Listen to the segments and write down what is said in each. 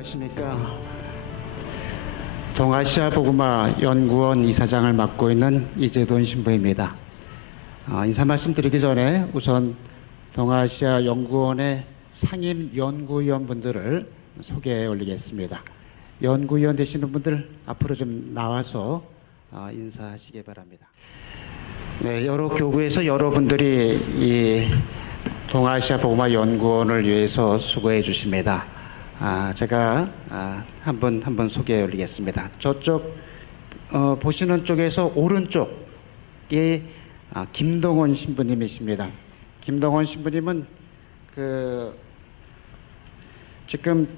안녕하십니까. 동아시아 복음화 연구원 이사장을 맡고 있는 이재돈 신부입니다. 인사 말씀드리기 전에 우선 동아시아 연구원의 상임 연구위원분들을 소개해 올리겠습니다. 연구위원 되시는 분들 앞으로 좀 나와서 인사하시기 바랍니다. 네, 여러 교구에서 여러분들이 이 동아시아 복음화 연구원을 위해서 수고해 주십니다. 제가 한 분 소개해 올리겠습니다. 저쪽 보시는 쪽에서 오른쪽이 김동원 신부님이십니다. 김동원 신부님은 지금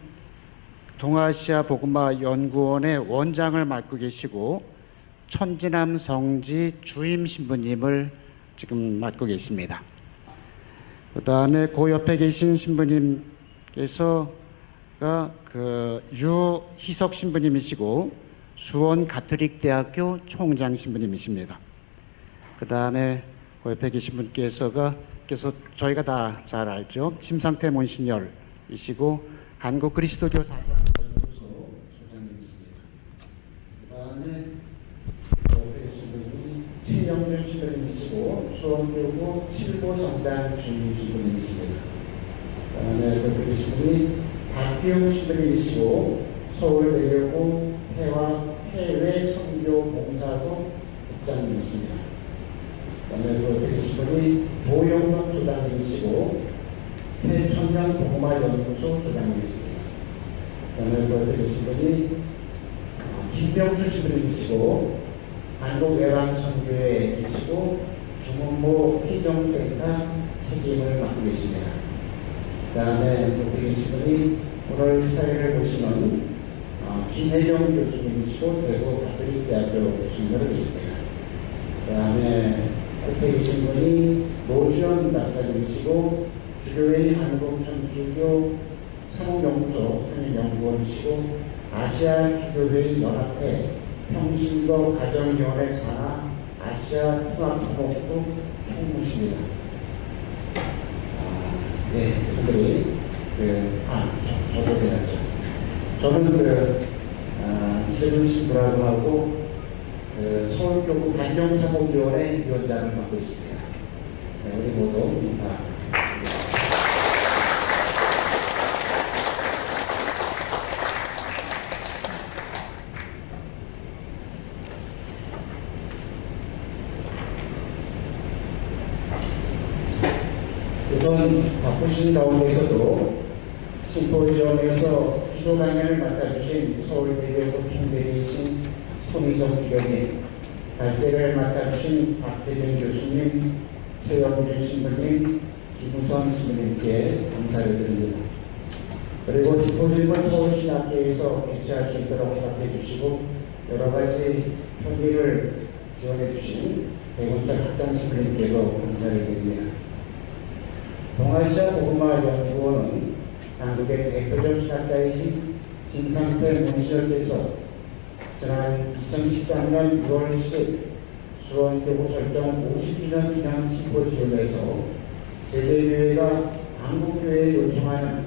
동아시아 복음화 연구원의 원장을 맡고 계시고 천지남 성지 주임 신부님을 지금 맡고 계십니다. 그 다음에 그 옆에 계신 신부님께서 유희석 신부님이시고 수원 가톨릭대학교 총장 신부님이십니다. 그 다음에 그 옆에 계신 분께서 저희가 다 잘 알죠. 심상태 몬시녀이시고 한국 그리스도교 사상연구소 소장님이십니다. 그 다음에 그 옆에 계신 분이 최영준 신부님이시고 수원교구 7보 성당 주임 신부님이십니다. 그 다음에 그 옆에 계신 분이 박기웅 신부님이시고 서울대교구 해외 선교 봉사도 국장님이십니다. 그다음에 그 옆에 계신 분이 조영남 소장님이시고 새천년 복음화 연구소 소장님이십니다. 그다음에 그 옆에 계신 분이 김병수 신부님이시고 한국외환선교회에 계시고 중흥모 희정센터 책임을 맡고 계십니다. 그 다음에 옆에 계신 분이 오늘 사회를 보시는 김혜경 교수님이시고 대구 가톨릭대학교 교수님으로 계십니다. 그 다음에 옆에 계신 분이 노주현 박사님이시고 주교회 한국천주교 사목연구소 상임연구원이시고 아시아 주교회 연합회 평신도 가정위원회 산하 아시아 통합사목부 총무십니다. 네, 그분들이 저도 해야죠. 저는 이재준 신부라고 하고 서울교구 관용사목위원회 위원장을 맡고 있습니다. 네, 우리 모두 인사드리겠습니다. 우선 바쁘신 가운데서도 심포지엄에서 기조 강연을 맡아주신 서울대교구 총대리이신 손희성 주교님, 발제를 맡아주신 박대균 교수님, 최영준 신부님, 김우선 신부님께 감사를 드립니다. 그리고 심포지엄은 서울신학교에서 개최할 수 있도록 허락해 주시고 여러가지 편의를 지원해 주신 백운철 학장 신부님께도 감사를 드립니다. 동아시아 복음화 연구원은 한국의 대표적 신학자이신 심상태 몬시녀께서 지난 2013년 6월 7일 수원교구 설정 50주년 기념 심포지엄에서 세계교회가 한국교회에 요청하는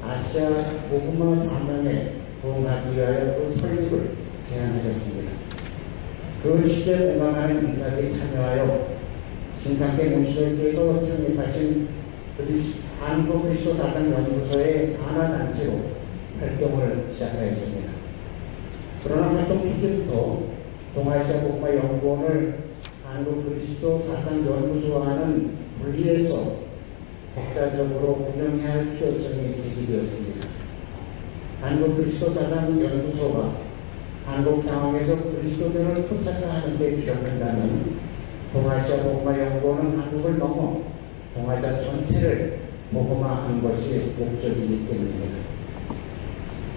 아시아 복음화 사명에 부응하기 위하여 그 설립을 제안하셨습니다. 그 취지에 공감하는 인사들이 참여하여 심상태 몬시녀께서 창립하신 한국 그리스도 사상연구소의 산하단체로 활동을 시작하였습니다. 그러나 활동 초기부터 동아시아 복음화 연구원을 한국 그리스도 사상연구소와는 분리해서 독자적으로 운영해야 할 필요성이 제기되었습니다. 한국 그리스도 사상연구소가 한국 상황에서 그리스도교를 포착화하는 데 주력한다면 동아시아 복음화 연구원은 한국을 넘어 동아시아 전체를 복음화하는 것이 목적이기 때문입니다.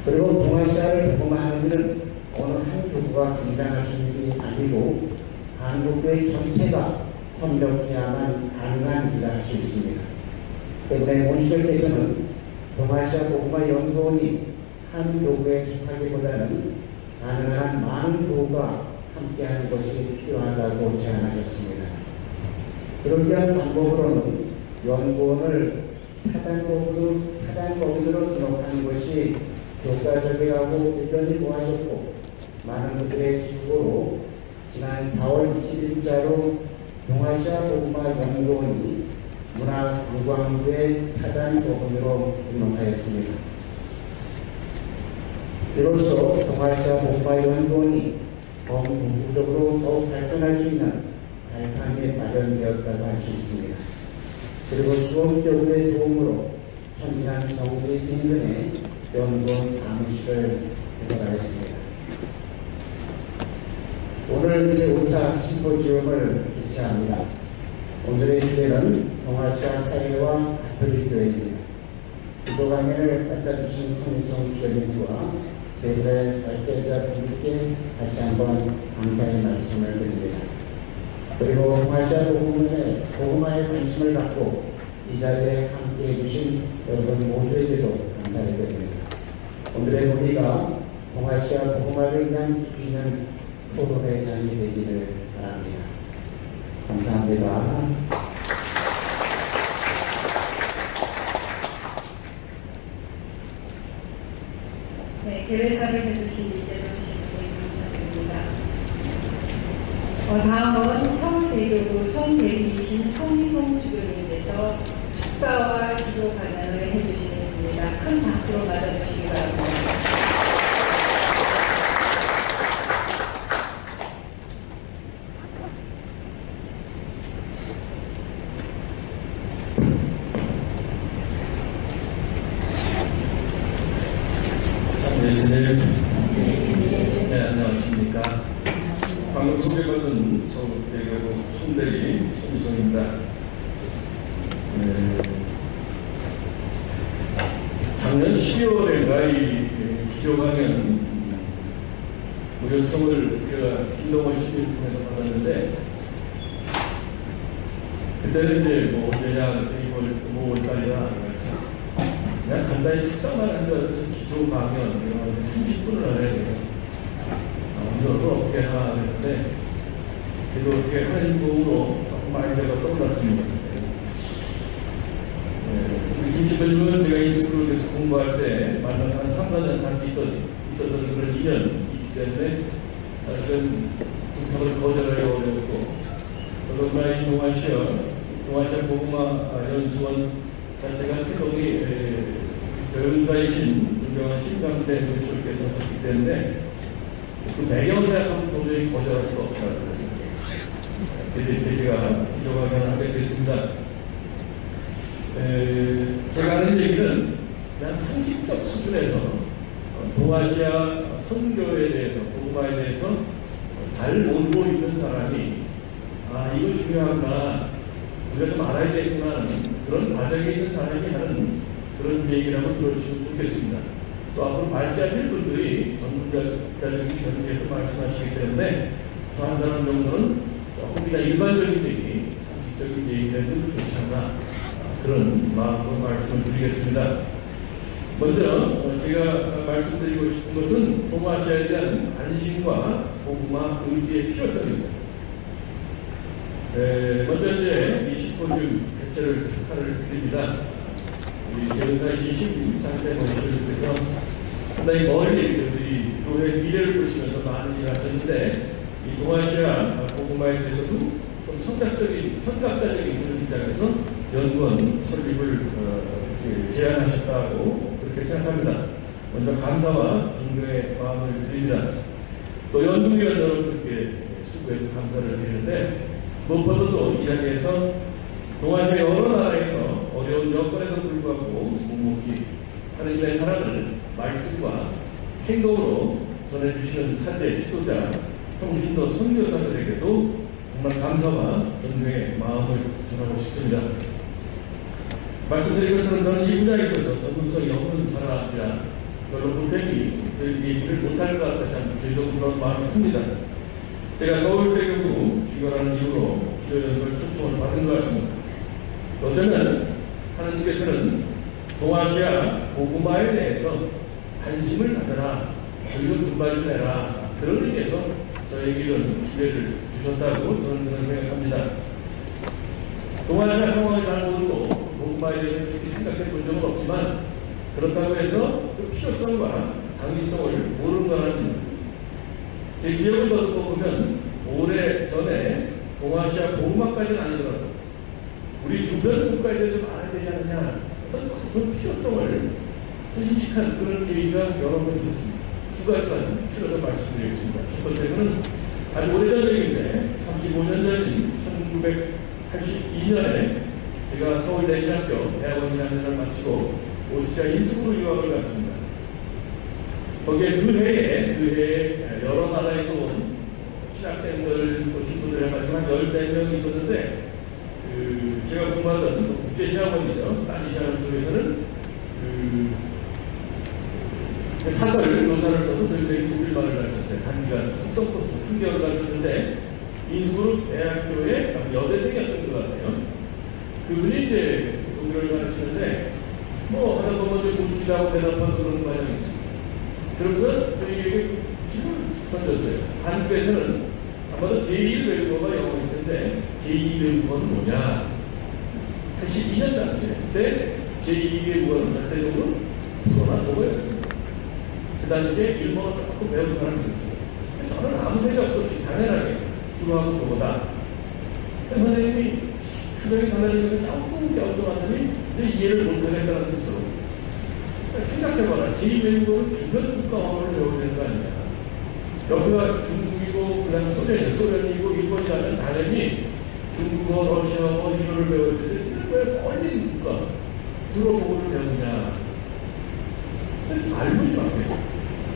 그리고 동아시아를 복음화하는 일은 어느 한 교구가 감당할 수 있는 일이 아니고 한국교회 전체가 협력해야만 가능한 일이라 할 수 있습니다. 때문에 몬시녀께서는 동아시아 복음화 연구원이 한 교구에 속하기보다는 가능한 한 많은 교구가 함께하는 것이 필요하다고 제안하셨습니다. 그러기 위한 방법으로는 연구원을 사단법인으로 등록하는 것이 교과적이라고 의견이 모아졌고 많은 분들의 주도로 지난 4월 20일자로 동아시아 복음화 연구원이 문화관광부의 사단 법인으로 등록하였습니다. 이로써 동아시아 복음화 연구원이 공부적으로 더욱 발전할 수 있는 발판이 마련되었다고 할 수 있습니다. 그리고 수원교구의 도움으로 천진한 성지 인근에 연구원 사무실을 개설하였습니다. 오늘 제5차 심포지움을 개최합니다. 오늘의 주제는 동아시아 사회와 가톨릭교회입니다. 기조 강연을 맡아주신 손희성 주교님과 세 분의 발제자분들께 다시 한번 감사의 말씀을 드립니다. 그리고 동아시아 복음화에 관심을 갖고 이 자리에 함께해 주신 여러분 모두에게도 감사를 드립니다. 오늘의 논의가 동아시아 복음화를 위한 깊이 있는 토론의 장이 되기를 바랍니다. 감사합니다. 네, 개회사를 해주신 이재명 신부님 감사드립니다. 다음은 서울대교구 총대리이신 손희송 주교님께서 축사와 기도 강연을 해주시겠습니다. 큰 박수로 맞아주시기 바랍니다. 네, 안녕하십니까. 방금 소개받은 서울대교구 총대리 손희성입니다. 작년 12월에 이 기조강연 요청을 제가 김동원 시민을 통해서 받았는데, 그때는 이제 뭐 언제냐, 5월달이나 그냥 간단히 책상만 앉아서 기도 강연 30분을 해야 돼요. 이것을 어떻게 하나 했는데, 그래도 어떻게 하는 도움으로 조금 아이디어가 떠올랐습니다. 김시도님은 제가 인스크루에서 공부할 때 만나서 한 3-4년 같이 있었던 그런 인연이 있기 때문에 사실은 부탁을 거절하기 어렵고, 더군다나 이 동아시아 복음화 연수원 자체가 태동이 은사이신 존경한 심강태 교수님께서 하셨기 때문에 그 배경을 생각하면 도저히 거절할 수가 없다고 생각합니다. 제가 기도 강연을 하게 됐습니다. 제가 하는 얘기는 그냥 상식적 수준에서 동아시아 선교에 대해서, 복음화에 대해서 잘 모르고 있는 사람이 이거 중요하구나, 우리가 좀 알아야겠구나 하는 그런 과정에 있는 사람이 하는 그런 얘기를 한번 들어주시면 좋겠습니다. 또 앞으로 발제하실 분들이 전문가적인 견지에서 말씀하시기 때문에 저 한 사람 정도는 조금이나 일반적인 얘기, 상식적인 얘기를 해도 괜찮나, 그런 마음으로 말씀을 드리겠습니다. 먼저 제가 말씀드리고 싶은 것은 동아시아에 대한 관심과 복음화 의지의 필요성입니다. 먼저 이제 이 심포지움 개최를 축하를 드립니다. 우리 전사이신 심상태 원수님께서 상당히 멀리 저희 교회 미래를 보시면서 많은 일을 하셨는데, 이 동아시아 복음화에 대해서도 좀 선각자적인 그런 입장에서 연구원 설립을 제안하셨다고 그렇게 생각합니다. 먼저 감사와 존경의 마음을 드립니다. 또 연구위원 여러분들께 수고해서 감사를 드리는데, 무엇보다도 이 자리에서 동아시아 여러 나라에서 어려운 여건에도 불구하고 묵묵히 하느님의 사랑을 말씀과 행동으로 전해주시는 산재 지도자, 통신도 선교사들에게도 정말 감사와 존경의 마음을 전하고 싶습니다. 말씀드린 것처럼 저는 이 분야에 있어서 전문성이 없는 사람이라 별로 불편히 얘기를 못할 것 같아 참 죄송스러운 마음이 큽니다. 제가 서울대교구 주교라는 이유로 기도연설 초청을 받은 것 같습니다. 어쩌면 하나님께서는 동아시아 복음화에 대해서 관심을 가져라, 그리고 분발 좀 해라, 그런 의미에서 저에게 이런 기회를 주셨다고 저는 그런 생각합니다. 동아시아 상황을 잘 모르고 복음화에 대해서 깊이 생각해 본 적은 없지만 그렇다고 해서 그 필요성과 당위성을 모르는 건 아닙니다. 제 기억을 더듬어 보면 오래 전에 동아시아 보호막까지는 아니더라도 우리 주변 국가에 대해서 좀 알아야 되지 않느냐, 어떤 그런 필요성을 좀 인식한 그런 계기가 여러 번 있었습니다. 두 가지만 줄여서 말씀드리겠습니다. 첫 번째는 아주 오래전 얘기인데 35년 전인 1982년에 제가 서울대 신학교 대학원 1학년을 마치고 오스트리아 인스부르 유학을 갔습니다. 거기에 그 해에 여러 나라에서 온 신학생들, 친구들 해가지고 한 14명 있었는데, 제가 공부하던 국제시학원이죠. 따니시아는 쪽에서는 사설 교사를 써서 저희들이 독일말을 가르쳤어요. 단기간 숙성 코스 3개월 가르치는데 인스부르크 대학교의 여대생이었던 것 같아요. 그분이 이제 독일어를 가르치는데 하다 보면 이제 묻기도 하고 대답하고 그런 과정이 있습니다. 그러면서 저희에게 질문을 던졌어요. 한국에서는 아마도 제1 외국어가 영어일 텐데 제2 외국어는 뭐냐? 82년 당시에 그때 제2 외국어는 절대적으로 불어나 독어였습니다. 그 당시에 일본어 조금 배운 사람이 있었어요. 저는 아무 생각도 없이 당연하게 불어하고 독어다. 선생님이 수명이 달라지면서 조금 엉뚱하더니 이해를 못하겠다는 뜻으로 생각해봐라. 제2외국어는 주변 국가 언어를 배워야 되는 거 아니냐. 여기가 중국이고 그다음 소련이고 일본이라면 당연히 중국어, 러시아어, 일어를 배워야 되는데 왜 걸린 국가 들어보고를 배우냐. 알문이 바뀌었죠.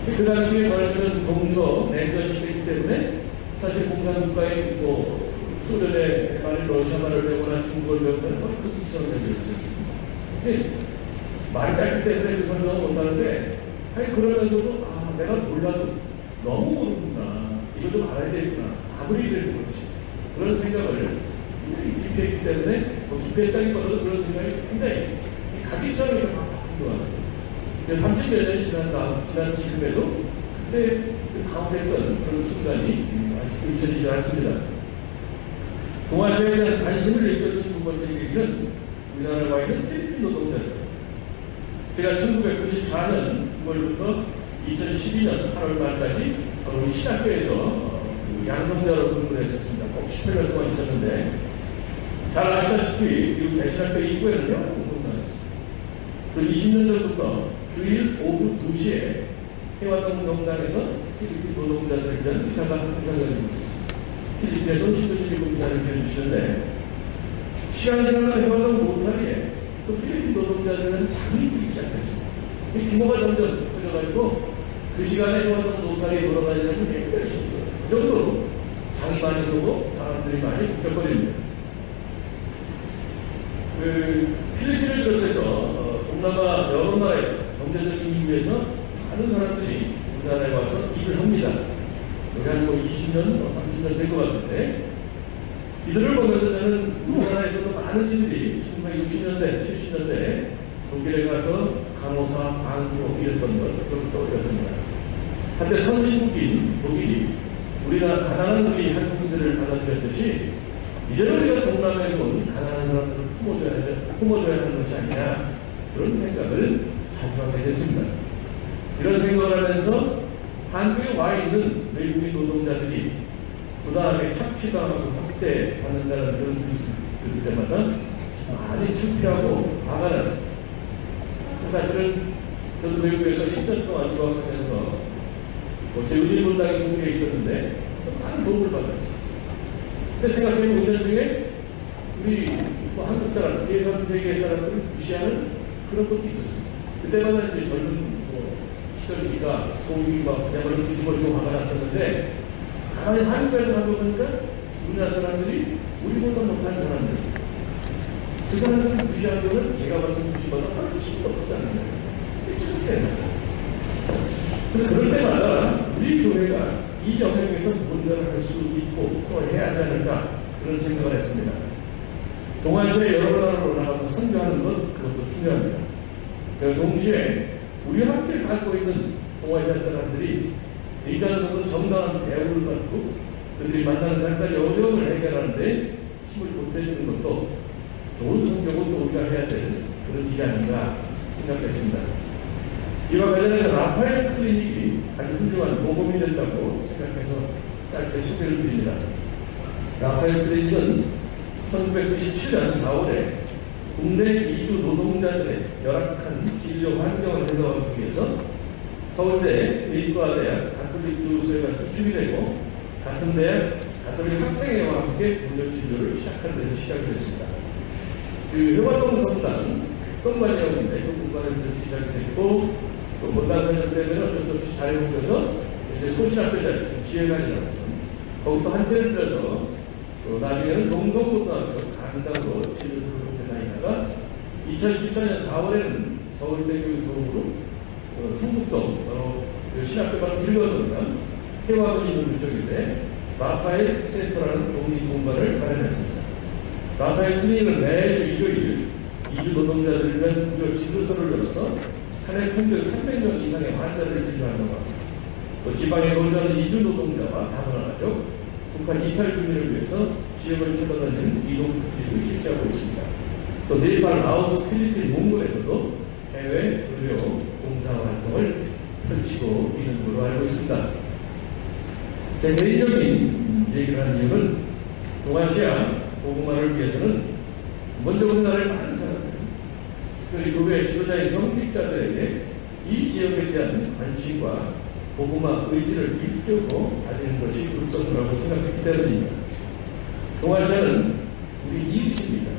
그 당시에 말하자면 동서 냉전 시대이기 때문에 사실 공산국가인 소련의 말을 러시아말을 배우거나 중국어를 배우거나 거의 그 기점을 배웠죠. 말이 짧기 때문에 그 설명을 못하는데 그러면서도 내가 몰라도 너무 모르구나. 이거 좀 알아야 되겠구나. 아무리 그래도 그렇지. 그런 생각을 깊게 했기 때문에 깊게 했다기보다도 그런 생각이 굉장히 가비처럼 이렇게 막 바뀐 것 같아요. 30몇 년이 지난 지금에도 그때 강화했던 그런 순간이 아직도 잊혀지지 않습니다. 동아시아에 대한 관심을 일으켜준 두 번째 계기는 우리나라에 와 있는 필리핀 노동자들. 제가 1994년 9월부터 2012년 8월 말까지 우리 신학교에서 양성자로 근무를 했었습니다. 꼭 18년 동안 있었는데, 잘 아시다시피 미국 대신학교 입구에는 해화동성당이 있습니다. 그 20년 전부터 주일 오후 2시에 해화동성당에서 필리핀 노동자들을 위한 미사가 항상 열리고 있었습니다. 필리핀에서 10년 미국 미사를 전해주시는데, 시간 지나면 해화동 로타리에 또 필리핀 노동자들은 장이 쓰기 시작했습니다. 이 규모가 점점 커져가지고 그 시간에 해화동 로타리에 돌아다니는 게 굉장히 힘들어요. 그 정도로 장이 많이 서고 사람들이 많이 북적거립니다. 필리핀을 비롯해서 동남아 여러 나라에서 경제적인 이유에서 많은 사람들이 우리나라에 와서 일을 합니다. 여기 한 20년, 30년 된 것 같은데, 이들을 보면서 저는 우리나라에서도 많은 이들이 1960년대, 70년대에 독일에 가서 간호사, 방으로 일했던 것, 그것도 어렸습니다. 한때 선진국인 독일이 가난한 우리 한국인들을 받아들였듯이, 이제는 우리가 동남아에서 온 가난한 사람들을 품어줘야 하는 것이 아니냐, 그런 생각을 자주 하게 됐습니다. 이런 생각을 하면서 한국에 와 있는 외국인 노동자들이 부당하게 착취당하고 학대받는다는 그런 뉴스 들을 때마다 많이 창피하고 화가 났습니다. 사실은 저도 외국에서 10년 동안 유학하면서 제 은일본당이 독일에 있었는데 많은 도움을 받았죠. 근데 생각해보면 5년 중에 우리 한국 사람, 제3세계 사람들을 무시하는 그런 것도 있었습니다. 그때마다 이제 젊은 시절이니까 속이 막 내말로 뒤집어지고 화가 났었는데, 가만히 한국에서 하고 보니까 우리나라 사람들이 우리보다 못한 사람들, 그 사람들을 무시한 거는 제가 받은 무시보다 훨씬 더 크다는 거예요. 참 그래서 그럴 때마다 우리 교회가 이 영역에서 뭔가를 할 수 있고 또 해야 하지 않을까, 그런 생각을 했습니다. 동아시아 여러 나라로 나가서 선교하는 것, 그것도 중요합니다. 동시에 우리 함께 살고 있는 동아시아 사람들이 인간으로서 정당한 대우를 받고 그들이 만나는 날까지 어려움을 해결하는데 힘을 보태주는 것도 좋은 성격은 또 우리가 해야 되는 그런 일이 아닌가 생각했습니다. 이와 관련해서 라파엘 클리닉이 아주 훌륭한 모범이 된다고 생각해서 짧게 소개를 드립니다. 라파엘 클리닉은 1997년 4월에 국내 이주 노동자들의 열악한 진료 환경을 해소하기 위해서 서울대 의과대학 가톨릭 교수회가 주축이 되고 같은 대학 가톨릭 학생회와 함께 무료 진료를 시작한 데서 시작이 됐습니다. 그 효화동 성당 백동관이라고 있는데 그 공간에서 시작이 됐고 또 본당사전 때문에 어쩔 수 없이 자리를 옮겨서 이제 소신학교다 지금 지혜관이라고 해서 거기도 한때를 들어서 또 나중에는 동성고등학교 강당으로 진료 등록해 다니다가 2014년 4월에는 서울대교육 도움으로 성북동 신학교 바로 길 건너니까 해화문이 있는 그쪽인데 라파엘 센터라는 독립공간을 마련했습니다. 라파엘 클리닉은 매주 일요일 이주 노동자들을 위한 무료 진료소를 열어서 한 해 평균 300명 이상의 환자를 진료한다고 합니다. 또 지방에 거주하는 이주 노동자와 다문화 가족, 북한 이탈 주민을 위해서 지역을 찾아다니는 이동 투기를 실시하고 있습니다. 또 네팔, 라오스, 필리핀, 몽골에서도 해외 의료 봉사 활동을 펼치고 있는 걸로 알고 있습니다. 제 개인적인 얘기를 한 이유는 동아시아 복음화를 위해서는 먼저 우리나라의 많은 사람들, 특별히 교회 지도자인 성직자들에게 이 지역에 대한 관심과 복음화 의지를 일조고 가지는 것이 불성이라고 생각했기 때문입니다. 동아시아는 우리 이웃입니다.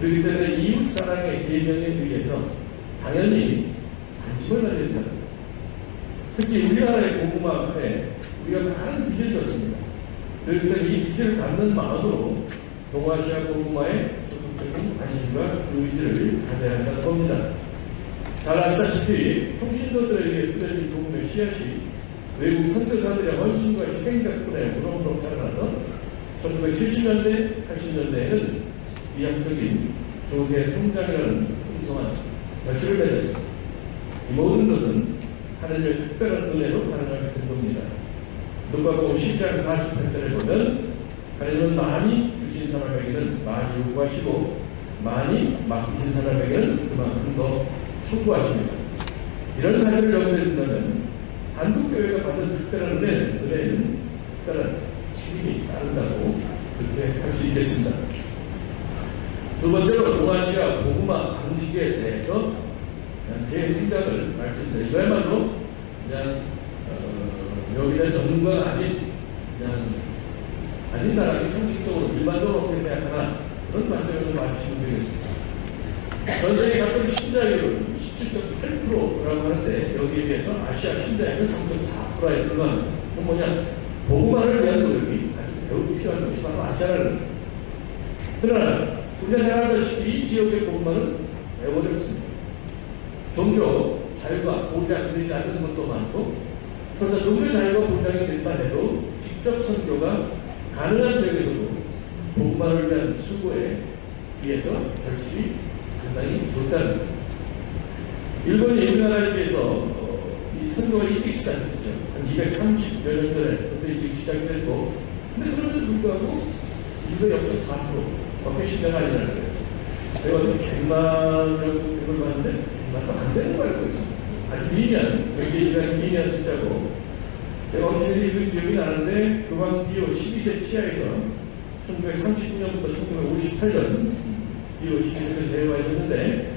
그렇기 때문에 이웃 사랑의 계명에 의해서 당연히 관심을 가져야 된다. 특히 우리나라의 복음화에 우리가 많은 빚을 졌습니다. 그렇기 때문에 이 빚을 갚는 마음으로 동아시아 복음화에 적극적인 관심과 의지를 가져야 한다는 겁니다. 잘 아시다시피 통신도들에게 뿌려진 복음의 씨앗이 외국 선교사들의 헌신과 희생 덕분에 무럭무럭 자라나서 1970년대, 80년대에는 비약적인 조세 성장이라는 풍성한 결실을 맺었습니다. 이 모든 것은 하나님의 특별한 은혜로 가능하게 된 겁니다. 누가복음 10장 40편에 보면 하나님은 많이 주신 사람에게는 많이 요구하시고 많이 맡기신 사람에게는 그만큼 더 청구하십니다. 이런 사실을 염두에 둔다면 한국교회가 받은 특별한 은혜는 특별한 책임이 따른다고 그렇게 할 수 있겠습니다. 두 번째로 동아시아 복음화 방식에 대해서 제 생각을 말씀드립니다. 이거야말로 그냥 여기는 전문가가 아닌 사람이 상식적으로 일반적으로 어떻게 생각하나 그런 관점에서 봐주시면 되겠습니다. 전세계 가톨릭 신자율은 17.8%라고 하는데 여기에 비해서 아시아 신자율은 3.4%에 불과합니다. 그건 뭐냐? 복음화를 위한 노력이 아주 매우 필요한 것이 바로 아시아라는 겁니다. 그러나 우리가 잘 알다시피 이 지역의 복음화는 매우 어렵습니다. 종교 자유가 보장되지 않는 것도 많고 설사 종교 자유가 보장이 된다 해도 직접 선교가 가능한 지역에서도 복음화를 위한 수고에 비해서 결실이 상당히 적다는 겁니다. 일본이 우리나라에 비해서 이 선교가 일찍 시작됐죠. 한 230여 년 전에 그때 일찍 시작이 됐고 근데 그럼에도 불구하고 이거 0.4%밖에 시대가 아니라는 거예요. 내가 100만이라고 이걸 봤는데 100만도 안 되는 거 알고 있습니다. 아주 미미한, 경제가 미미한 숫자고 제가 언제 읽은 기억이 나는데 교황 피오 12세 치하에서 1939년부터 1958년 피오 12세까지 재화하셨는데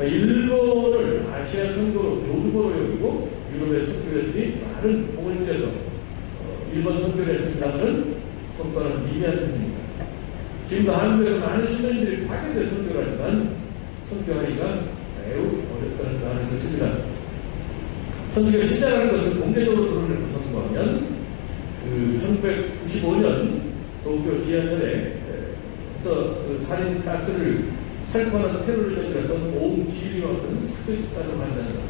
일본을 아시아 선교로 교두보로 여기고 유럽의 선교회들이 많은 공을 들여서 일본 선교를 했습니다는 성과는 미미한 편입니다. 지금도 한국에서 많은 신도인들이 파견돼 선교를 하지만 선교하기가 매우 어렵다는 말을 듣습니다. 선교가 신자라는 것을 공개적으로 드러내고 선교하면 1995년 도쿄 지하철에서 살인 가스를 살포하는 테러를 저질렀던 오음지리와 같은 사회 집단을 한다는 것.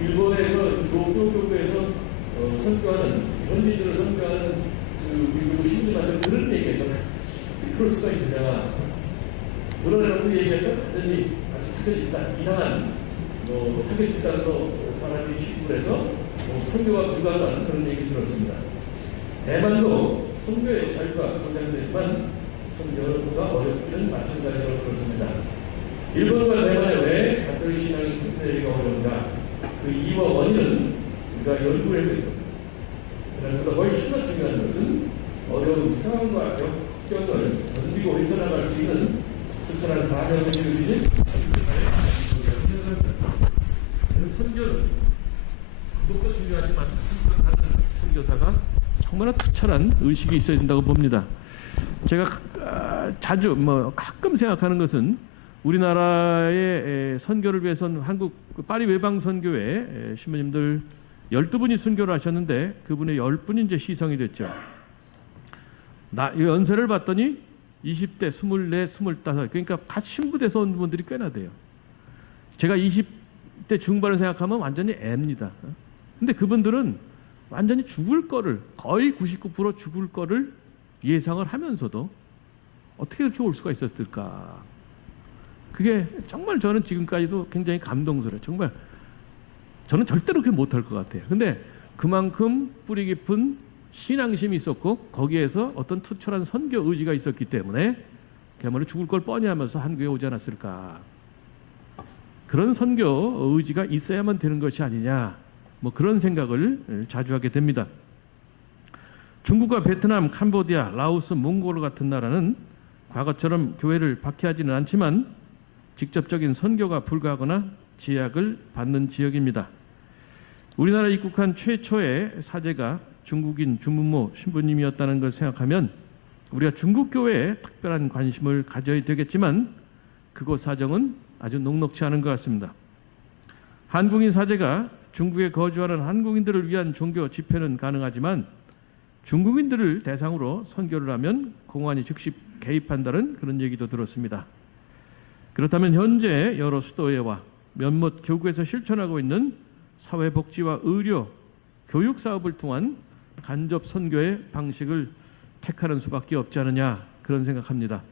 일본에서 도쿄에서 선교하는 현지인들을 선교하는 미국 신도한테 그런 얘기했죠. 그럴 수가 있느냐. 드러내놓고 얘기하면 완전히 아주 사회 집단 이상한 사회 집단으로 사람이 취급을 해서 선교가 불가능한 그런 얘기를 들었습니다. 대만도 선교의 자유가 보장되지만 선교가 어렵기는 마찬가지라고 들었습니다. 일본과 대만에 왜 가톨릭 신앙이 끝내기가 어려운가? 그 이유와 원인은 우리가 연구를 해야 될 겁니다. 그러나 훨씬 더 중요한 것은 어려운 상황과 역경을 견디고 이끌어나갈 수 있는 특별한 사명을 지니는 선교사의 필요합니다. 선교는 그것도 중요하지만 선교하는 선교사가 정말 특별한 의식이 있어야 된다고 봅니다. 제가 자주 가끔 생각하는 것은 우리나라의 선교를 위해서는 한국 파리 외방 선교회 신부님들 12분이 선교를 하셨는데 그분의 10분이 이제 시성이 됐죠. 연세를 봤더니 20대, 24, 25 그러니까 같이 신부돼서 온 분들이 꽤나 돼요. 제가 20대 중반을 생각하면 완전히 애입니다. 근데 그분들은 완전히 죽을 거를 거의 99% 죽을 거를 예상을 하면서도 어떻게 그렇게 올 수가 있었을까? 그게 정말 저는 지금까지도 굉장히 감동스러워요. 정말 저는 절대로 그렇게 못할 것 같아요. 근데 그만큼 뿌리 깊은 신앙심이 있었고 거기에서 어떤 투철한 선교 의지가 있었기 때문에 그야말로 죽을 걸 뻔히 하면서 한국에 오지 않았을까. 그런 선교 의지가 있어야만 되는 것이 아니냐. 그런 생각을 자주 하게 됩니다. 중국과 베트남, 캄보디아, 라오스, 몽골 같은 나라는 과거처럼 교회를 박해하지는 않지만 직접적인 선교가 불가하거나 제약을 받는 지역입니다. 우리나라에 입국한 최초의 사제가 중국인 주문모 신부님이었다는 걸 생각하면 우리가 중국 교회에 특별한 관심을 가져야 되겠지만 그곳 사정은 아주 녹록지 않은 것 같습니다. 한국인 사제가 중국에 거주하는 한국인들을 위한 종교 집회는 가능하지만 중국인들을 대상으로 선교를 하면 공안이 즉시 개입한다는 그런 얘기도 들었습니다. 그렇다면 현재 여러 수도회와 몇몇 교구에서 실천하고 있는 사회복지와 의료, 교육 사업을 통한 간접 선교의 방식을 택하는 수밖에 없지 않느냐 그런 생각합니다.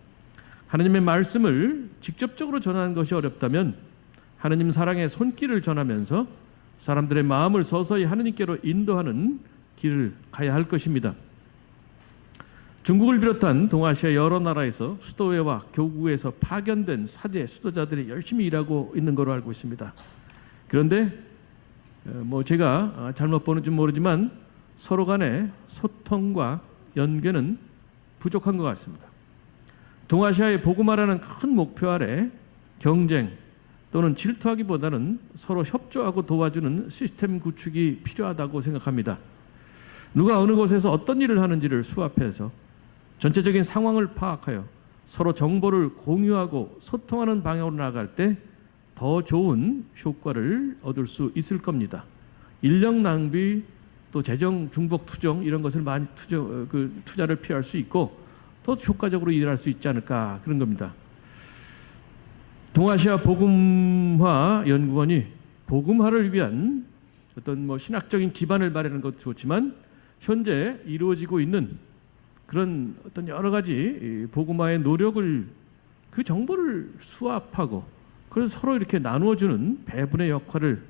하나님의 말씀을 직접적으로 전하는 것이 어렵다면 하나님 사랑의 손길을 전하면서 사람들의 마음을 서서히 하나님께로 인도하는 길을 가야 할 것입니다. 중국을 비롯한 동아시아 여러 나라에서 수도회와 교구에서 파견된 사제, 수도자들이 열심히 일하고 있는 걸로 알고 있습니다. 그런데 제가 잘못 보는지 모르지만 서로 간의 소통과 연계는 부족한 것 같습니다. 동아시아의 복음화라는 큰 목표 아래 경쟁 또는 질투하기보다는 서로 협조하고 도와주는 시스템 구축이 필요하다고 생각합니다. 누가 어느 곳에서 어떤 일을 하는지를 수합해서 전체적인 상황을 파악하여 서로 정보를 공유하고 소통하는 방향으로 나아갈 때 더 좋은 효과를 얻을 수 있을 겁니다. 인력 낭비 또 재정 중복 투정 이런 것을 많이 투자를 피할 수 있고 더 효과적으로 일할 수 있지 않을까 그런 겁니다. 동아시아 복음화 연구원이 복음화를 위한 어떤 신학적인 기반을 마련하는 것도 좋지만 현재 이루어지고 있는 그런 어떤 여러 가지 복음화의 노력을 그 정보를 수합하고 그래서 서로 이렇게 나누어주는 배분의 역할을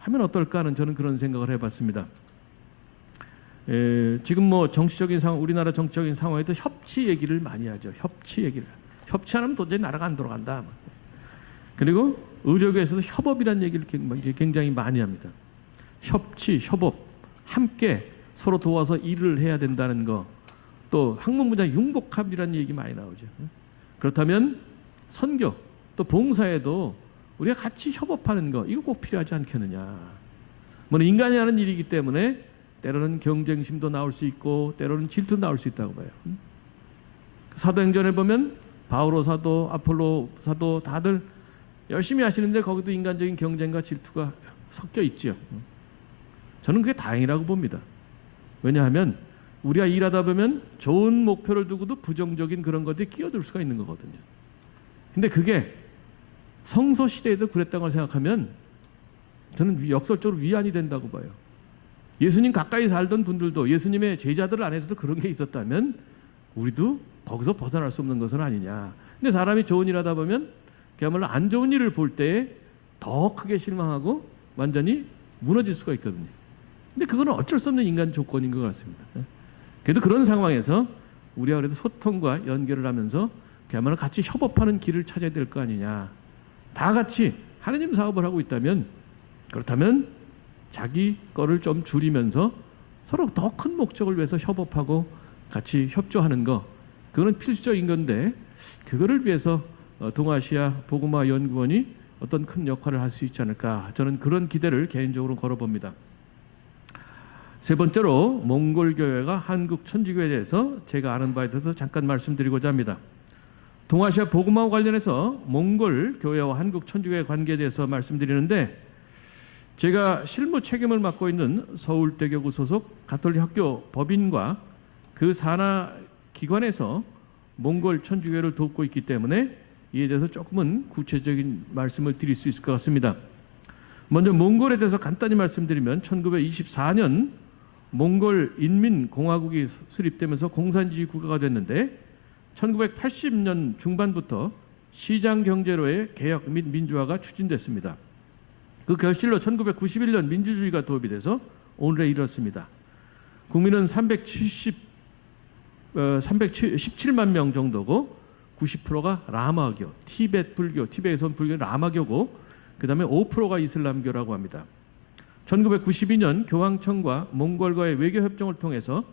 하면 어떨까 하는 저는 그런 생각을 해봤습니다. 지금 정치적인 상황, 우리나라 정치적인 상황에도 협치 얘기를 많이 하죠. 협치 얘기를. 협치 안 하면 도저히 나라가 안 돌아간다. 그리고 의료계에서도 협업이라는 얘기를 굉장히 많이 합니다. 협치, 협업, 함께 서로 도와서 일을 해야 된다는 거. 또 학문분야 융복합이라는 얘기 많이 나오죠. 그렇다면 선교, 또 봉사에도 우리가 같이 협업하는 거 이거 꼭 필요하지 않겠느냐. 인간이 하는 일이기 때문에 때로는 경쟁심도 나올 수 있고 때로는 질투도 나올 수 있다고 봐요. 사도행전에 보면 바오로 사도, 아폴로 사도 다들 열심히 하시는데 거기도 인간적인 경쟁과 질투가 섞여 있죠. 저는 그게 다행이라고 봅니다. 왜냐하면 우리가 일하다 보면 좋은 목표를 두고도 부정적인 그런 것들이 끼어들 수가 있는 거거든요. 근데 그게 성서 시대에도 그랬다고 생각하면 저는 역설적으로 위안이 된다고 봐요. 예수님 가까이 살던 분들도 예수님의 제자들 안에서도 그런 게 있었다면 우리도 거기서 벗어날 수 없는 것은 아니냐. 근데 사람이 좋은 일 하다 보면 그야말로 안 좋은 일을 볼 때 더 크게 실망하고 완전히 무너질 수가 있거든요. 근데 그건 어쩔 수 없는 인간 조건인 것 같습니다. 그래도 그런 상황에서 우리가 그래도 소통과 연결을 하면서 그야말로 같이 협업하는 길을 찾아야 될 거 아니냐. 다 같이 하느님 사업을 하고 있다면, 그렇다면 자기 거를 좀 줄이면서 서로 더 큰 목적을 위해서 협업하고 같이 협조하는 거, 그거는 필수적인 건데, 그거를 위해서 동아시아 복음화 연구원이 어떤 큰 역할을 할 수 있지 않을까, 저는 그런 기대를 개인적으로 걸어봅니다. 세 번째로 몽골 교회가 한국 천주교에 대해서 제가 아는 바에 대해서 잠깐 말씀드리고자 합니다. 동아시아 복음화와 관련해서 몽골 교회와 한국 천주교의 관계에 대해서 말씀드리는데, 제가 실무 책임을 맡고 있는 서울대교구 소속 가톨릭 학교 법인과 그 산하 기관에서 몽골 천주교회를 돕고 있기 때문에 이에 대해서 조금은 구체적인 말씀을 드릴 수 있을 것 같습니다. 먼저 몽골에 대해서 간단히 말씀드리면 1924년 몽골 인민공화국이 수립되면서 공산주의 국가가 됐는데, 1980년 중반부터 시장경제로의 개혁 및 민주화가 추진됐습니다. 그 결실로 1991년 민주주의가 도입이 돼서 오늘에 이르렀습니다. 국민은 317만 명 정도고 90%가 라마교, 티베트 불교, 티베트에서 온 불교는 라마교고 그 다음에 5%가 이슬람교라고 합니다. 1992년 교황청과 몽골과의 외교협정을 통해서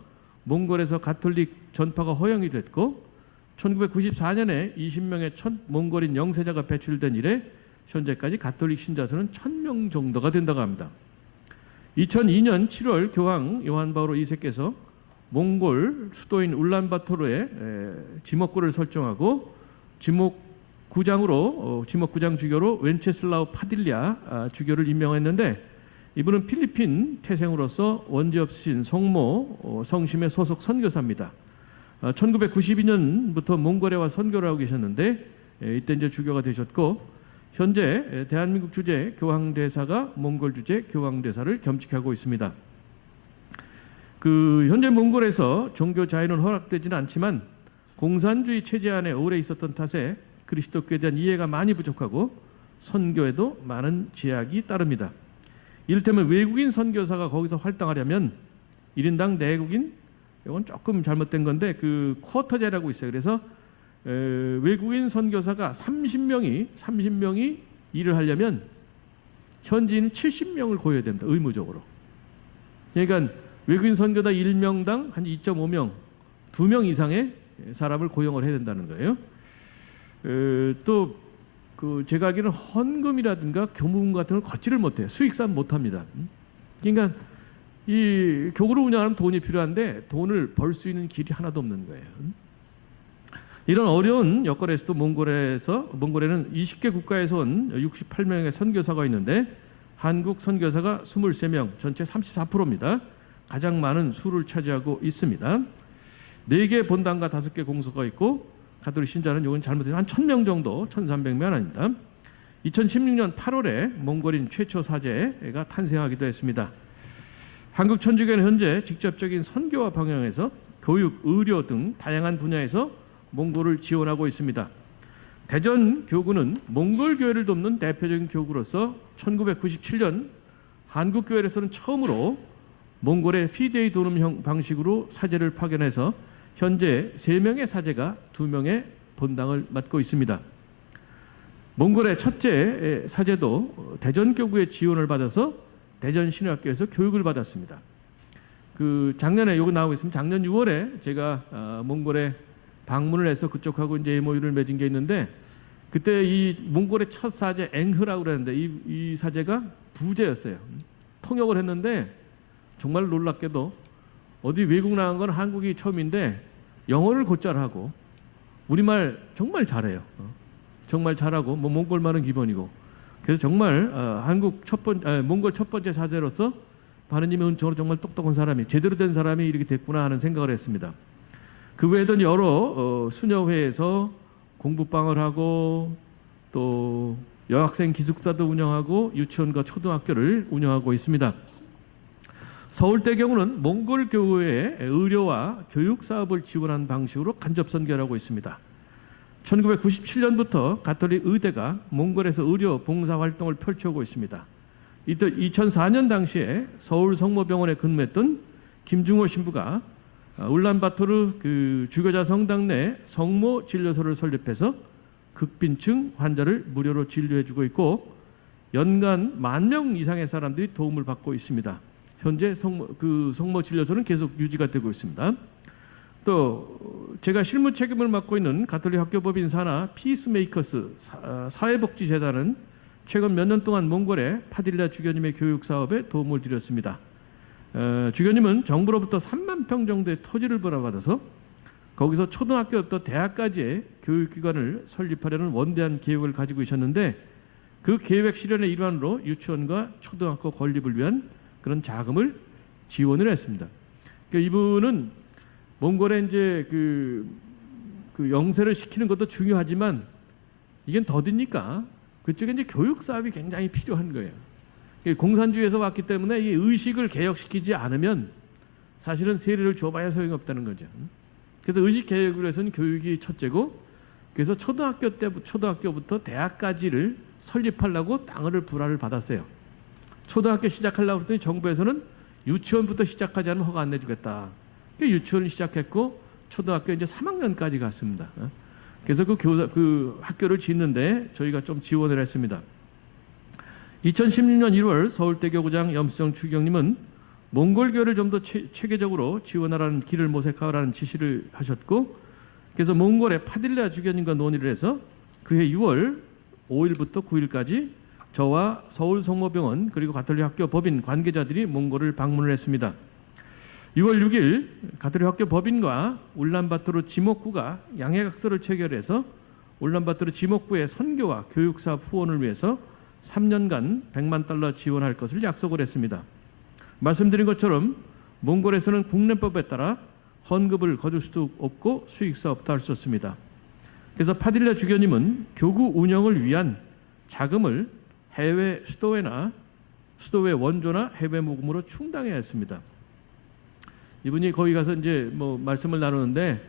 몽골에서 가톨릭 전파가 허용이 됐고, 1994년에 20명의 첫 몽골인 영세자가 배출된 이래 현재까지 가톨릭 신자 수는 1000명 정도가 된다고 합니다. 2002년 7월 교황 요한 바오로 2세께서 몽골 수도인 울란바토르에 지목구를 설정하고 지목구장 주교로 웬체슬라우 파딜랴 주교를 임명했는데, 이분은 필리핀 태생으로서 원죄 없으신 성모 성심의 소속 선교사입니다. 1992년부터 몽골에 와 선교를 하고 계셨는데, 이때 이제 주교가 되셨고, 현재 대한민국 주재 교황대사가 몽골 주재 교황대사를 겸직하고 있습니다. 현재 몽골에서 종교 자유는 허락되지는 않지만 공산주의 체제 안에 오래 있었던 탓에 그리스도교에 대한 이해가 많이 부족하고 선교에도 많은 제약이 따릅니다. 이를테면 외국인 선교사가 거기서 활동하려면 1인당 내국인, 이건 조금 잘못된 건데 그 쿼터제라고 있어요. 그래서 외국인 선교사가 30명이 일을 하려면 현지인 70명을 고여야 됩니다. 의무적으로. 그러니까 외국인 선교사 1명당 한 2.5명, 2명 이상의 사람을 고용을 해야 된다는 거예요. 또 제가 알기로는 헌금이라든가 교무금 같은 걸 걷지를 못해요. 수익산 못합니다. 그러니까 이 교구를 운영하는 돈이 필요한데 돈을 벌 수 있는 길이 하나도 없는 거예요. 이런 어려운 여건에서도 몽골에는 20개 국가에서 온 68명의 선교사가 있는데, 한국 선교사가 23명, 전체 34%입니다. 가장 많은 수를 차지하고 있습니다. 4개 본당과 5개 공소가 있고, 가톨릭 신자는 이건 잘못해서 한 1000명 정도, 1300명 아닙니다. 2016년 8월에 몽골인 최초 사제가 탄생하기도 했습니다. 한국 천주교는 현재 직접적인 선교와 방향에서 교육, 의료 등 다양한 분야에서 몽골을 지원하고 있습니다. 대전 교구는 몽골 교회를 돕는 대표적인 교구로서 1997년 한국 교회에서는 처음으로 몽골의 피데이 도눔형 방식으로 사제를 파견해서 현재 3명의 사제가 2명의 본당을 맡고 있습니다. 몽골의 첫째 사제도 대전 교구의 지원을 받아서 대전 신학교에서 교육을 받았습니다. 작년에 요거 나오고 있습니다. 작년 6월에 제가 몽골에 방문을 해서 그쪽하고 이제 MOU를 맺은 게 있는데, 그때 이 몽골의 첫 사제 앵흐라고 그랬는데 이 사제가 부제였어요. 통역을 했는데 정말 놀랍게도 어디 외국 나간 건 한국이 처음인데 영어를 곧잘 하고 우리말 정말 잘해요. 정말 잘하고 몽골말은 기본이고, 그래서 정말 몽골 첫 번째 사제로서 하느님의 은총으로 정말 똑똑한 사람이, 제대로 된 사람이 이렇게 됐구나 하는 생각을 했습니다. 그 외에도 여러 수녀회에서 공부방을 하고 또 여학생 기숙사도 운영하고 유치원과 초등학교를 운영하고 있습니다. 서울대 경우는 몽골 교회의 의료와 교육 사업을 지원한 방식으로 간접 선교를 하고 있습니다. 1997년부터 가톨릭 의대가 몽골에서 의료 봉사 활동을 펼쳐오고 있습니다. 이때 2004년 당시에 서울 성모병원에 근무했던 김중호 신부가 울란바토르 그 주교자 성당 내 성모 진료소를 설립해서 극빈층 환자를 무료로 진료해주고 있고 연간 10,000명 이상의 사람들이 도움을 받고 있습니다. 현재 성모 진료소는 계속 유지가 되고 있습니다. 또 제가 실무 책임을 맡고 있는 가톨릭 학교법인 산하 피스메이커스 사회복지재단은 최근 몇 년 동안 몽골의 파딜라 주교님의 교육 사업에 도움을 드렸습니다. 주교님은 정부로부터 3만 평 정도의 토지를 부여받아서 거기서 초등학교부터 대학까지의 교육기관을 설립하려는 원대한 계획을 가지고 있었는데 그 계획 실현의 일환으로 유치원과 초등학교 건립을 위한 그런 자금을 지원을 했습니다. 그러니까 이분은 몽골에 이제 그 영세를 시키는 것도 중요하지만 이건 더디니까 그쪽에 이제 교육 사업이 굉장히 필요한 거예요. 공산주의에서 왔기 때문에 이 의식을 개혁시키지 않으면 사실은 세례를 줘봐야 소용이 없다는 거죠. 그래서 의식 개혁을 위해서는 교육이 첫째고, 그래서 초등학교부터 대학까지를 설립하려고 땅을 불화를 받았어요. 초등학교 시작하려고 했더니 정부에서는 유치원부터 시작하지 않으면 허가 안 내주겠다. 유치원을 시작했고 초등학교 이제 3학년까지 갔습니다. 그래서 그 학교를 짓는데 저희가 좀 지원을 했습니다. 2016년 1월 서울대교구장 염수정 추경님은 몽골교회를 좀 더 체계적으로 지원하라는 길을 모색하라는 지시를 하셨고, 그래서 몽골의 파딜라 주교님과 논의를 해서 그해 6월 5일부터 9일까지 저와 서울성모병원 그리고 가톨릭 학교 법인 관계자들이 몽골을 방문을 했습니다. 6월 6일 가톨릭 학교 법인과 울란바토르 지목구가 양해각서를 체결해서 울란바토르 지목구의 선교와 교육사업 후원을 위해서 3년간 100만 달러 지원할 것을 약속을 했습니다. 말씀드린 것처럼 몽골에서는 국내법에 따라 헌금을 거둘 수도 없고 수익사업도 할 수 없습니다. 그래서 파딜라 주교님은 교구 운영을 위한 자금을 해외 수도회 원조나 해외 모금으로 충당해야 했습니다. 이분이 거기 가서 이제 뭐 말씀을 나누는데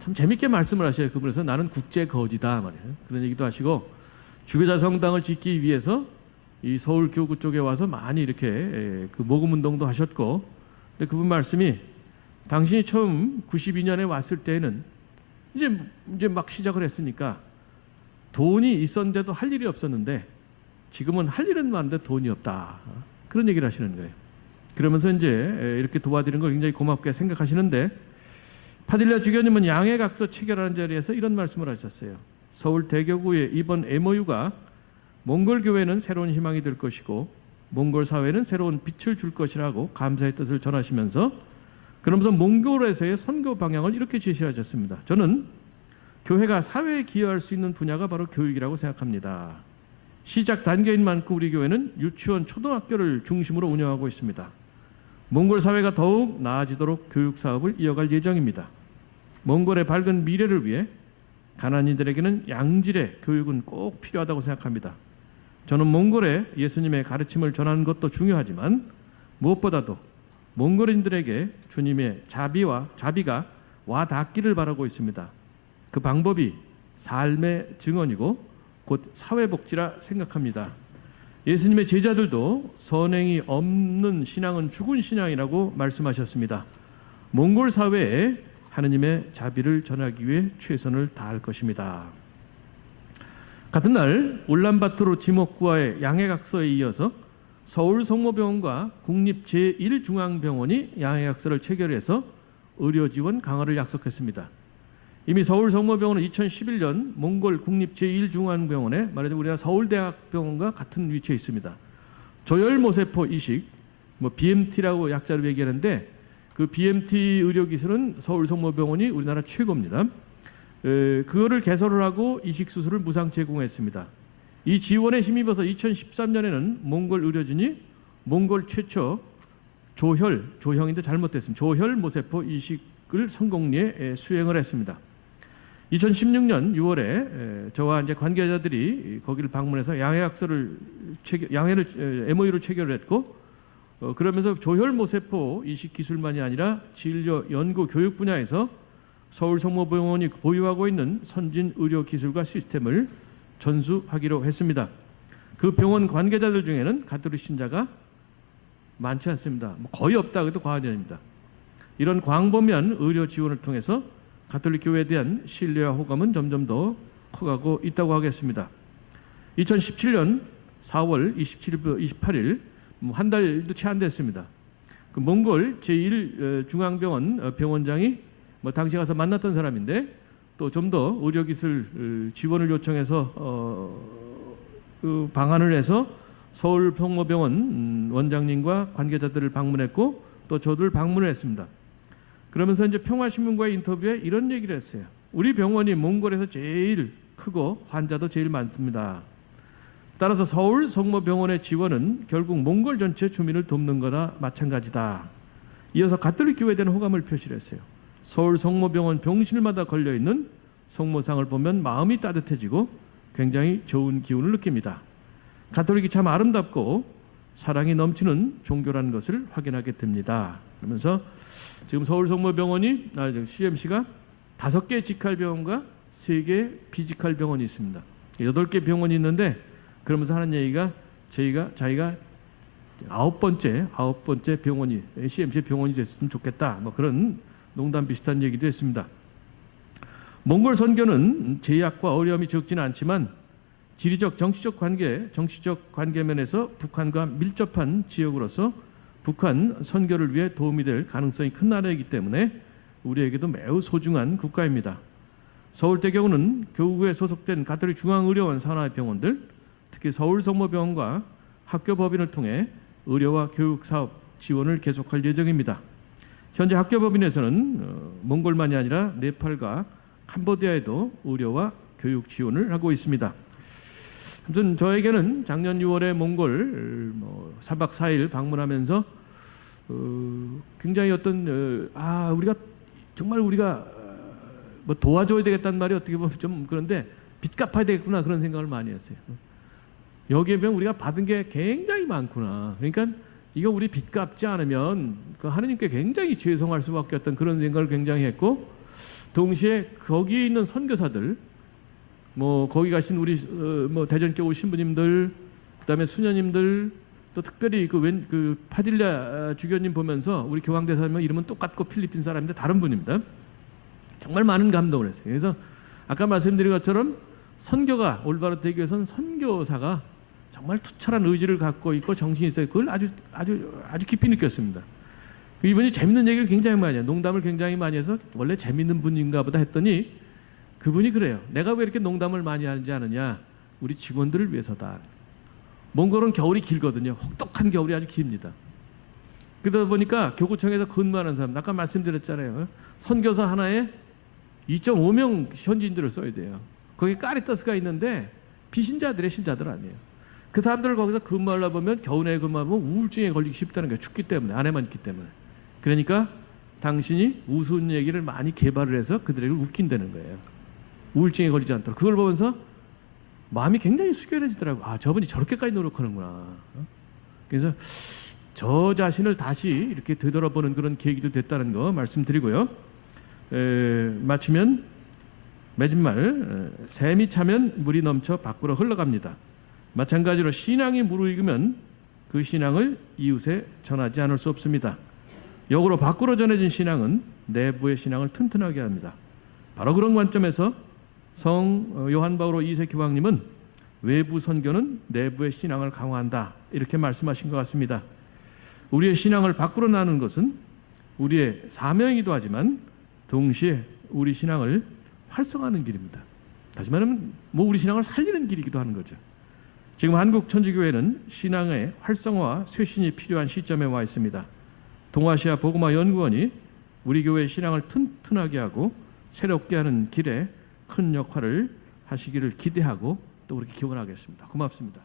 참 재밌게 말씀을 하셔요. 그분에서 나는 국제 거지다 말이에요. 그런 얘기도 하시고 주교자 성당을 짓기 위해서 이 서울 교구 쪽에 와서 많이 이렇게 그 모금 운동도 하셨고, 근데 그분 말씀이 당신이 처음 92년에 왔을 때는 이제 막 시작을 했으니까 돈이 있었는데도 할 일이 없었는데 지금은 할 일은 많은데 돈이 없다. 그런 얘기를 하시는 거예요. 그러면서 이제 이렇게 도와드리는 걸 굉장히 고맙게 생각하시는데, 파딜라 주교님은 양해각서 체결하는 자리에서 이런 말씀을 하셨어요. 서울 대교구의 이번 MOU가 몽골 교회는 새로운 희망이 될 것이고 몽골 사회는 새로운 빛을 줄 것이라고 감사의 뜻을 전하시면서, 그러면서 몽골에서의 선교 방향을 이렇게 제시하셨습니다. 저는 교회가 사회에 기여할 수 있는 분야가 바로 교육이라고 생각합니다. 시작 단계인 만큼 우리 교회는 유치원, 초등학교를 중심으로 운영하고 있습니다. 몽골 사회가 더욱 나아지도록 교육 사업을 이어갈 예정입니다. 몽골의 밝은 미래를 위해 가난인들에게는 양질의 교육은 꼭 필요하다고 생각합니다. 저는 몽골에 예수님의 가르침을 전하는 것도 중요하지만 무엇보다도 몽골인들에게 주님의 자비가 와 닿기를 바라고 있습니다. 그 방법이 삶의 증언이고 곧 사회복지라 생각합니다. 예수님의 제자들도 선행이 없는 신앙은 죽은 신앙이라고 말씀하셨습니다. 몽골 사회에 하느님의 자비를 전하기 위해 최선을 다할 것입니다. 같은 날 울란바토르 지목구와의 양해각서에 이어서 서울성모병원과 국립 제1중앙병원이 양해각서를 체결해서 의료지원 강화를 약속했습니다. 이미 서울성모병원은 2011년 몽골 국립 제1중앙병원에 말하자면 우리나라 서울대학병원과 같은 위치에 있습니다. 조혈모세포 이식, BMT라고 약자로 얘기하는데 그 BMT 의료기술은 서울성모병원이 우리나라 최고입니다. 그거를 개설을 하고 이식 수술을 무상 제공했습니다. 이 지원에 힘입어서 2013년에는 몽골 의료진이 몽골 최초 조형인데 잘못됐습니다. 조혈모세포 이식을 성공리에 수행을 했습니다. 2016년 6월에 저와 이제 관계자들이 거기를 방문해서 MOU를 체결을 했고, 그러면서 조혈모세포 이식 기술만이 아니라 진료, 연구, 교육 분야에서 서울성모병원이 보유하고 있는 선진 의료 기술과 시스템을 전수하기로 했습니다. 그 병원 관계자들 중에는 가톨릭 신자가 많지 않습니다. 거의 없다 해도 과언이 아닙니다. 이런 광범위한 의료 지원을 통해서 가톨릭 교회에 대한 신뢰와 호감은 점점 더 커가고 있다고 하겠습니다. 2017년 4월 28일 한 달도 채 안 됐습니다. 그 몽골 제1중앙병원 병원장이 당시 가서 만났던 사람인데 또 좀 더 의료기술 지원을 요청해서 그 방안을 해서 서울 성모병원 원장님과 관계자들을 방문했고 또 저를 방문을 했습니다. 그러면서 이제 평화신문과의 인터뷰에 이런 얘기를 했어요. 우리 병원이 몽골에서 제일 크고 환자도 제일 많습니다. 따라서 서울 성모병원의 지원은 결국 몽골 전체 주민을 돕는 거나 마찬가지다. 이어서 가톨릭 교회에 대한 호감을 표시를 했어요. 서울 성모병원 병실마다 걸려있는 성모상을 보면 마음이 따뜻해지고 굉장히 좋은 기운을 느낍니다. 가톨릭이 참 아름답고 사랑이 넘치는 종교라는 것을 확인하게 됩니다. 그러면서 지금 서울 성모병원이 CMC가 5개 직할병원과 3개 비직할병원이 있습니다. 8개 병원이 있는데 그러면서 하는 얘기가 자기가 9번째 병원이 CMC 병원이 됐으면 좋겠다. 뭐 그런 농담 비슷한 얘기도 했습니다. 몽골 선교는 제약과 어려움이 적지는 않지만 지리적 정치적 관계 면에서 북한과 밀접한 지역으로서 북한 선교를 위해 도움이 될 가능성이 큰 나라이기 때문에 우리에게도 매우 소중한 국가입니다. 서울대교구는 교구에 소속된 가톨릭 중앙의료원 산하의 병원들, 특히 서울성모병원과 학교법인을 통해 의료와 교육사업 지원을 계속할 예정입니다. 현재 학교법인에서는 몽골만이 아니라 네팔과 캄보디아에도 의료와 교육 지원을 하고 있습니다. 아무튼 저에게는 작년 6월에 몽골 4박 4일 방문하면서 굉장히 우리가 정말 뭐 도와줘야 되겠다는 말이 어떻게 보면 좀 그런데 빚 갚아야 되겠구나 그런 생각을 많이 했어요. 여기에 보면 우리가 받은 게 굉장히 많구나. 그러니까 이거 우리 빚 갚지 않으면 그 하느님께 굉장히 죄송할 수밖에 없던 그런 생각을 굉장히 했고, 동시에 거기 있는 선교사들, 뭐 거기 가신 우리 대전교구 신부님들, 그다음에 수녀님들, 또 특별히 그 파딜랴 주교님 보면서 우리 교황대사님 이름은 똑같고 필리핀 사람인데 다른 분입니다. 정말 많은 감동을 했어요. 그래서 아까 말씀드린 것처럼 선교가 올바로 되기 위해서는 선교사가 정말 투철한 의지를 갖고 있고 정신이 있어요. 그걸 아주 깊이 느꼈습니다. 이분이 재밌는 얘기를 굉장히 많이 해요. 농담을 굉장히 많이 해서 원래 재밌는 분인가 보다 했더니 그분이 그래요. 내가 왜 이렇게 농담을 많이 하는지 아느냐? 우리 직원들을 위해서다. 몽골은 겨울이 길거든요. 혹독한 겨울이 아주 깁니다. 그러다 보니까 교구청에서 근무하는 사람, 아까 말씀드렸잖아요. 선교사 하나에 2.5명 현지인들을 써야 돼요. 거기 까리타스가 있는데 비신자들의 신자들 아니에요. 그 사람들을 거기서 근무하려 보면 겨우내 근무하면 우울증에 걸리기 쉽다는 거예요. 춥기 때문에, 안에만 있기 때문에. 그러니까 당신이 우스운 얘기를 많이 개발을 해서 그들에게 웃긴다는 거예요. 우울증에 걸리지 않도록. 그걸 보면서 마음이 굉장히 숙연해지더라고요. 아, 저분이 저렇게까지 노력하는구나. 그래서 저 자신을 다시 이렇게 되돌아보는 그런 계기도 됐다는 거 말씀드리고요. 마치면 맺은말, 샘이 차면 물이 넘쳐 밖으로 흘러갑니다. 마찬가지로 신앙이 무르익으면 그 신앙을 이웃에 전하지 않을 수 없습니다. 역으로 밖으로 전해진 신앙은 내부의 신앙을 튼튼하게 합니다. 바로 그런 관점에서 성 요한 바오로 2세 교황님은 외부 선교는 내부의 신앙을 강화한다 이렇게 말씀하신 것 같습니다. 우리의 신앙을 밖으로 나누는 것은 우리의 사명이기도 하지만 동시에 우리 신앙을 활성화하는 길입니다. 다시 말하면 우리 신앙을 살리는 길이기도 하는 거죠. 지금 한국 천주교회는 신앙의 활성화와 쇄신이 필요한 시점에 와 있습니다. 동아시아 복음화 연구원이 우리 교회의 신앙을 튼튼하게 하고 새롭게 하는 길에 큰 역할을 하시기를 기대하고 또 그렇게 기원하겠습니다. 고맙습니다.